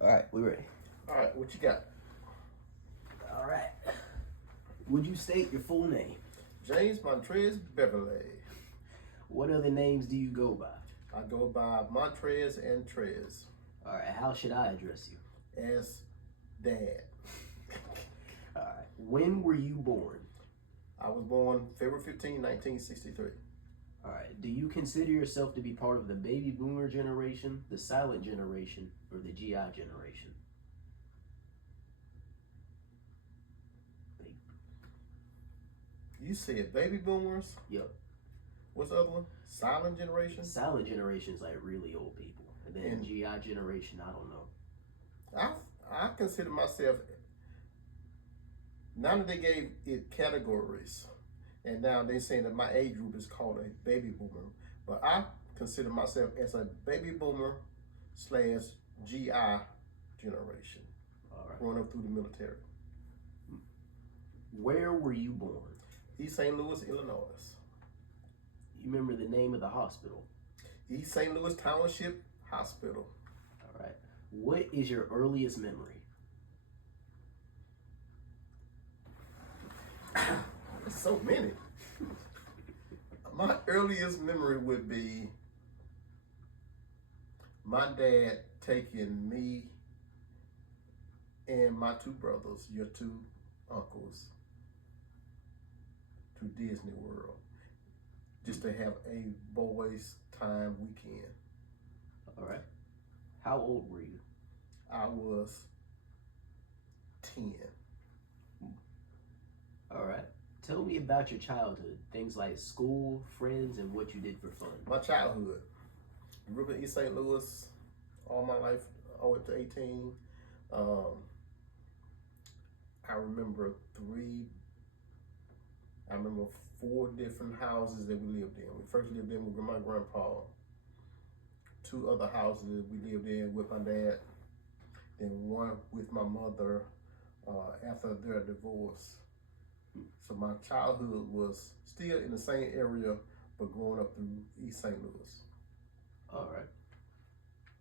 All right, we ready. All right, what you got? All right. Would you state your full name? James Montrez Beverly. What other names do you go by? I go by Montrez and Trez. All right, how should I address you? As Dad. All right, when were you born? I was born February 15, 1963. All right, do you consider yourself to be part of the baby boomer generation, the silent generation, or the GI generation? You said baby boomers. Yep. What's the other one? Silent generation? Silent generation is like really old people. And then GI generation, I don't know. I consider myself, now that they gave it categories, and now they're saying that my age group is called a baby boomer, but I consider myself as a baby boomer / GI generation. All right. Growing up through the military. Where were you born? East St. Louis, Illinois. You remember the name of the hospital? East St. Louis Township Hospital. All right. What is your earliest memory? There's so many. My earliest memory would be my dad taking me and my two brothers, your two uncles, to Disney World just to have a boys' time weekend. All right. How old were you? I was 10. All right. Tell me about your childhood. Things like school, friends, and what you did for fun. My childhood. Grew up in East St. Louis all my life, all up to 18. I remember four different houses that we lived in. We first lived in with my grandpa. Two other houses we lived in with my dad, and one with my mother after their divorce. So my childhood was still in the same area, but growing up through East St. Louis. All right.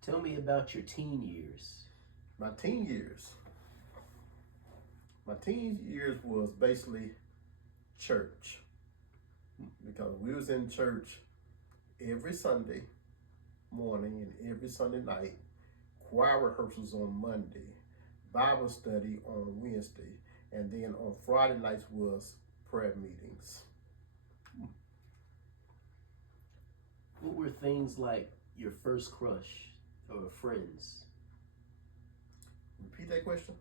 Tell me about your teen years. My teen years was basically church, because we was in church every Sunday morning and every Sunday night, choir rehearsals on Monday, Bible study on Wednesday, and then on Friday nights was prayer meetings. What were things like your first crush or friends? Repeat that question.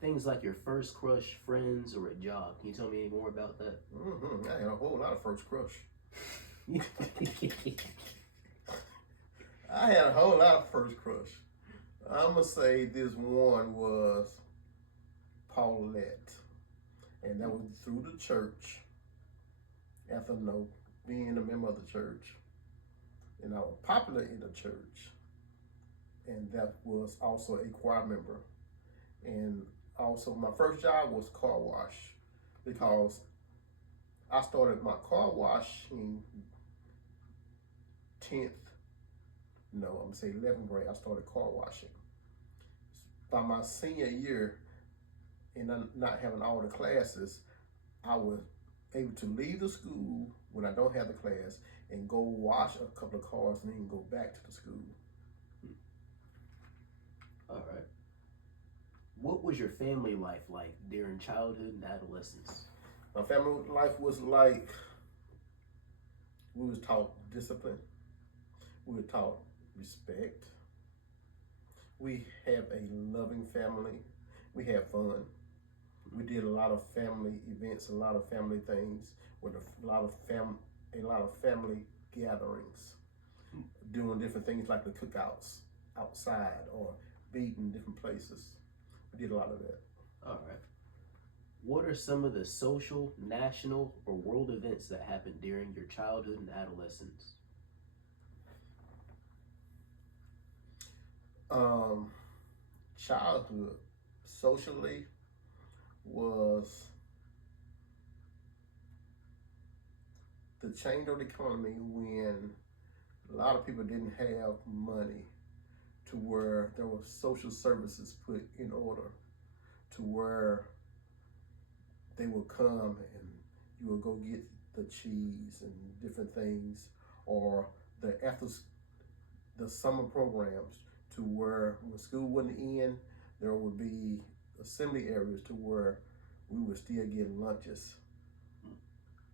Things like your first crush, friends, or a job. Can you tell me any more about that? I had a whole lot of first crush. I had a whole lot of first crush. I'm going to say this one was Paulette. And that was through the church. After being a member of the church. And I was popular in the church. And that was also a choir member. And also my first job was car wash, because I started my car washing 11th grade. I started car washing. By my senior year, and not having all the classes, I was able to leave the school when I don't have the class and go wash a couple of cars and then go back to the school. All right. What was your family life like during childhood and adolescence? My family life was like, we was taught discipline. We were taught respect. We have a loving family. We had fun. We did a lot of family events, a lot of family things, with a lot of family gatherings, doing different things like the cookouts outside or beating different places. We did a lot of that. All right. What are some of the social, national, or world events that happened during your childhood and adolescence? Childhood, socially, was the change of the economy when a lot of people didn't have money to where there were social services put in order, to where they would come and you would go get the cheese and different things, or the summer programs, to where when school wasn't in, there would be assembly areas to where we would still get lunches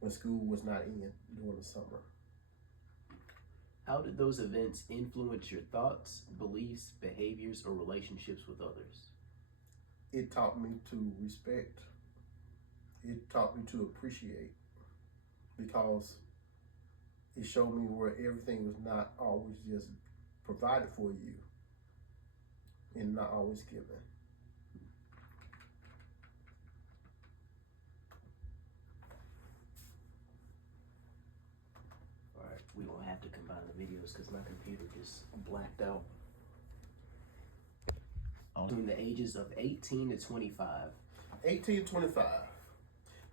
when school was not in during the summer. How did those events influence your thoughts, beliefs, behaviors, or relationships with others? It taught me to respect. It taught me to appreciate, because it showed me where everything was not always just provided for you and not always given. All right, we don't have to combine the videos because my computer just blacked out. Between the ages of 18 to 25. 18 to 25.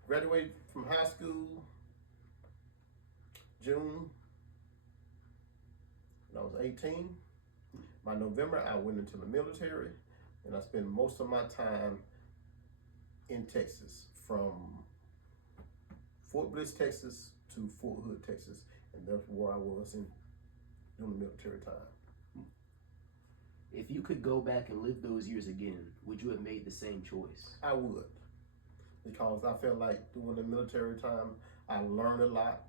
Graduated from high school June when I was 18. By November, I went into the military, and I spent most of my time in Texas, from Fort Bliss, Texas to Fort Hood, Texas, and that's where I was in during the military time. If you could go back and live those years again, would you have made the same choice? I would, because I felt like during the military time, I learned a lot.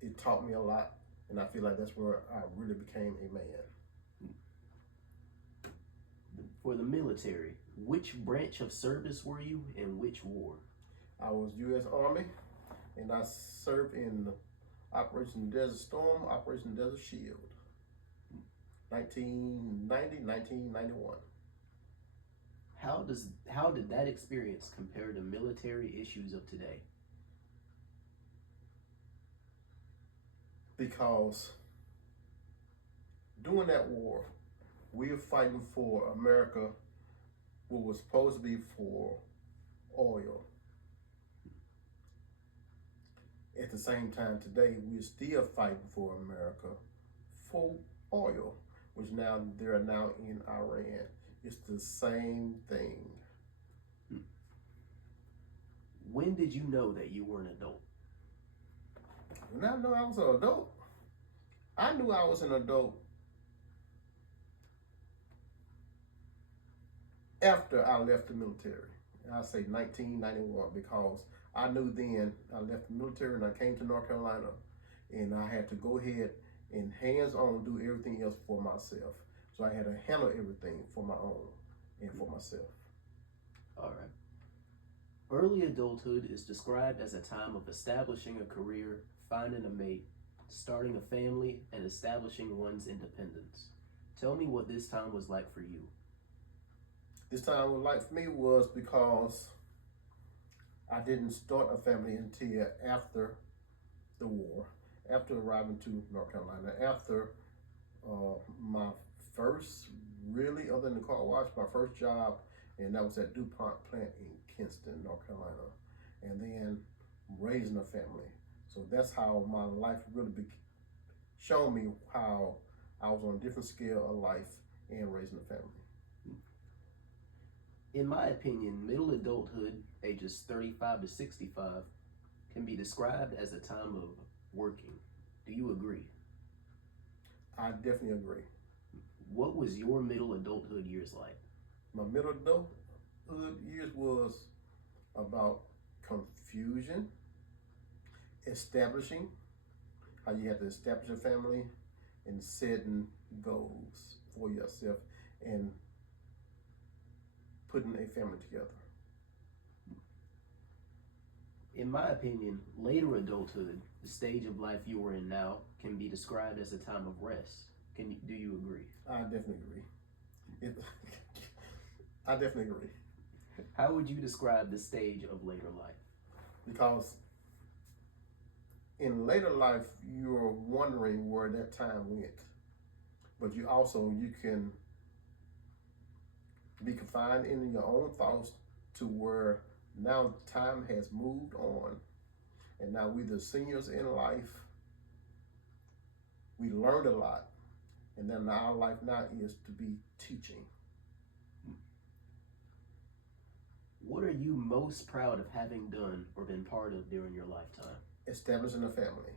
It taught me a lot, and I feel like that's where I really became a man. For the military, which branch of service were you and which war? I was U.S. Army, and I served in Operation Desert Storm, Operation Desert Shield, 1990, 1991. How did that experience compare to military issues of today? Because during that war, we were fighting for America, what was supposed to be for oil. At the same time today, we're still fighting for America for oil, which now they're now in Iran. It's the same thing. When did you know that you were an adult? When I knew I was an adult, I knew I was an adult after I left the military. I say 1991, because I knew then I left the military and I came to North Carolina, and I had to go ahead and hands-on do everything else for myself. So I had to handle everything for my own and for myself. All right. Early adulthood is described as a time of establishing a career, finding a mate, starting a family, and establishing one's independence. Tell me what this time was like for you. This time was like for me was because I didn't start a family until after the war, after arriving to North Carolina, after my first, really, other than the car wash, my first job, and that was at DuPont plant in Kinston, North Carolina, and then raising a family. So that's how my life really showed me how I was on a different scale of life and raising a family. In my opinion, middle adulthood, ages 35 to 65, can be described as a time of working. Do you agree? I definitely agree. What was your middle adulthood years like? My middle adulthood years was about confusion, establishing, how you have to establish a family, and setting goals for yourself, and putting a family together. In my opinion, later adulthood, the stage of life you are in now, can be described as a time of rest. Do you agree? I definitely agree. I definitely agree. How would you describe the stage of later life? Because in later life, you're wondering where that time went, but you can be confined in your own thoughts to where now time has moved on, and now we're the seniors in life. We learned a lot, And then our life now is to be teaching. What are you most proud of having done or been part of during your lifetime? Establishing a family.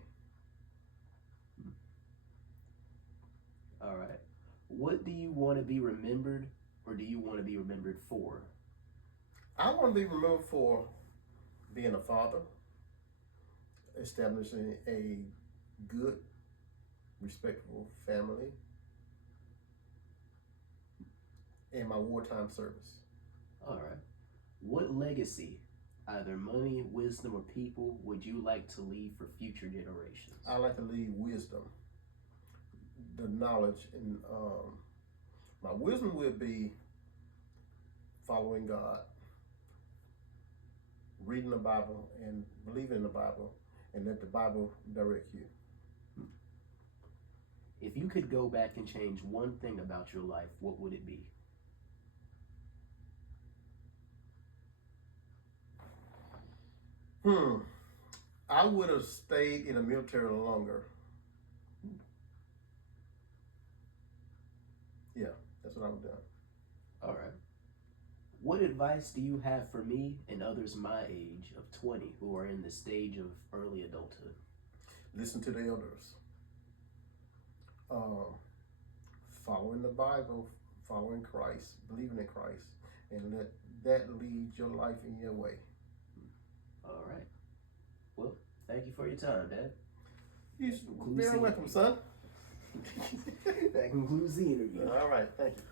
All right. What do you want to be remembered, or do you want to be remembered for? I want to be remembered for being a father, establishing a good, respectful family, and my wartime service. All right. What legacy, either money, wisdom, or people, would you like to leave for future generations? I like to leave wisdom, the knowledge, and my wisdom would be following God, reading the Bible, and believing in the Bible, and let the Bible direct you. If you could go back and change one thing about your life, what would it be? I would have stayed in the military longer. Yeah, that's what I would have done. All right. What advice do you have for me and others my age of 20 who are in the stage of early adulthood? Listen to the elders. Following the Bible, following Christ, believing in Christ, and let that lead your life in your way. All right. Well, thank you for your time, Dad. You're very welcome, son. That concludes the interview. All right, thank you.